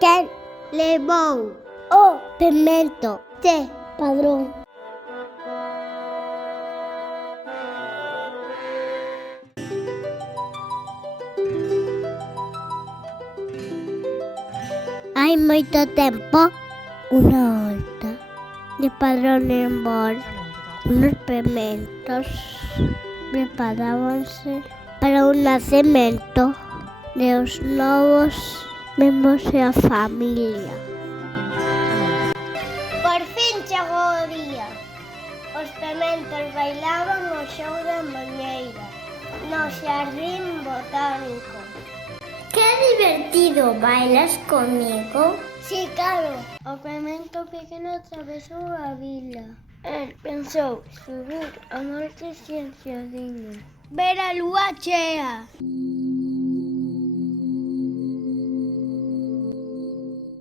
Quen levou o pemento de Padrón? Hai moito tempo, unha horta de Padrón en Bor, unos pementos preparábanse para o nacemento de os novos membros da familia. Por fin chegou o día. Os pementos bailaban o xogo da moñeira no xardín botánico. Que divertido, bailas comigo? Si, claro. O pemento pequeno atravesou a vila. El pensou subir a monte cienciadiño, ver a lúa chea.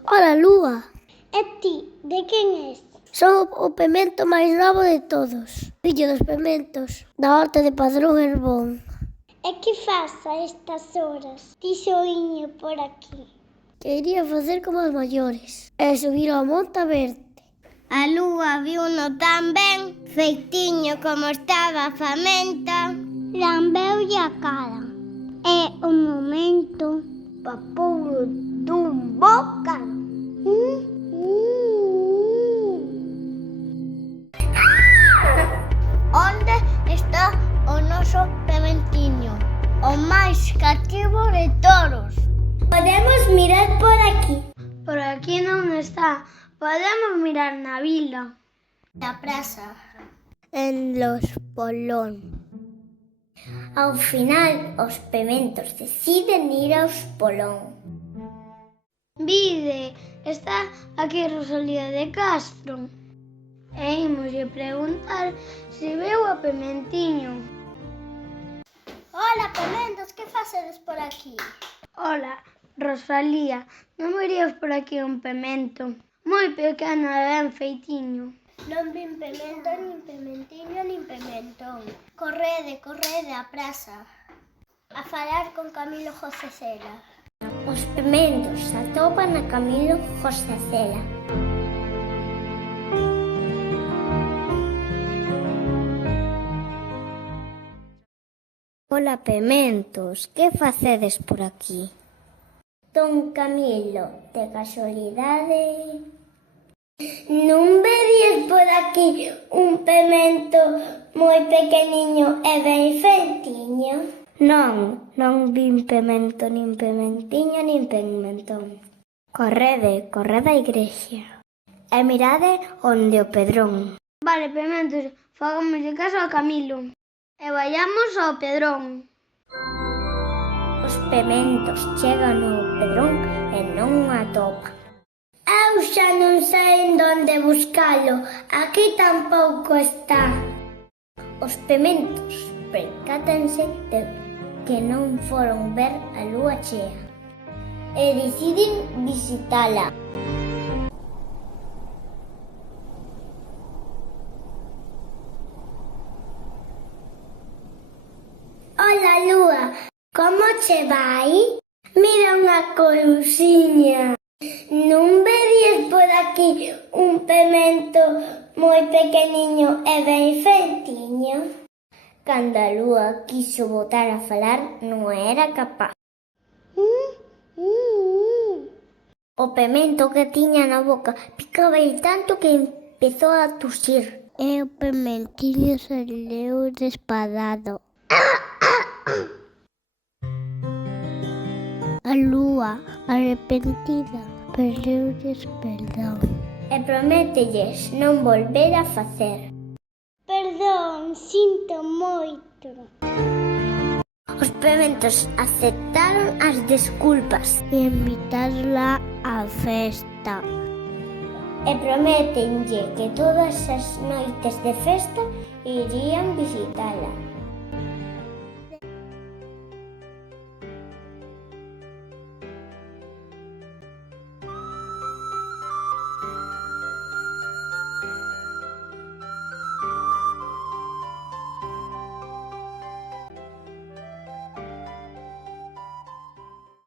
Ola, lúa. E ti, de quen és? Son o pemento máis novo de todos, fillo dos pementos da horta de Padrón Herbón. E que faz a estas horas, ti soiño por aquí? Quería facer como os maiores e subir ao monte a verte. A lúa viuno tan ben, feitiño como estaba a famenta. Lambeulle a cara. É o momento papulo dun bocado. Onde está o noso pementiño? O máis cativo de todos. Podemos mirar por aquí. Por aquí non está. Podemos mirar na vila. Na praza. En Los Polón. Ao final, os pementos deciden ir aos Polón. Vide, está aquí Rosalía de Castro. E ímoslle preguntar se veu a pementiño. Hola, pementos, que facedes por aquí? Hola, Rosalía, non verías por aquí un pemento? Moi pequeno e ben feitiño. Non vin pemento, nin pementiño, nin pementón. Correde, correde á praza a falar con Camilo José Cela. Os pementos atopan a Camilo José Cela. Ola, pementos, que facedes por aquí? Don Camilo, de casualidade, non verías por aquí un pemento moi pequeniño e ben feitiño? Non vin pemento, nin pementiño, nin pimentón. Correde, correde á igrexa e mirade onde o Pedrón. Vale, pementos, fagámoslle caso a Camilo e vayamos ao Pedrón. Os pementos chegan ao Pedrón e non o atopan. Eu xa non sei onde buscalo, aquí tampouco está. Os pementos percátanse de que non foron ver a lúa chea e deciden visitala. Ola, lúa, como che vai? Mira unha cousiña. Non verías por aquí un pemento moi pequeniño e ben feitiño? Cando a lúa quiso botar a falar, non era capaz. O pemento que tiña na boca picaba tanto que empezou a tusir. E o pementiño saleu despadado. A lúa, arrepentida, pediulles perdón e promételles non volver a facer. Perdón, sinto moito. Os pementos aceptaron as desculpas e invitarla á festa. E prométenlle que todas as noites de festa irían visitala.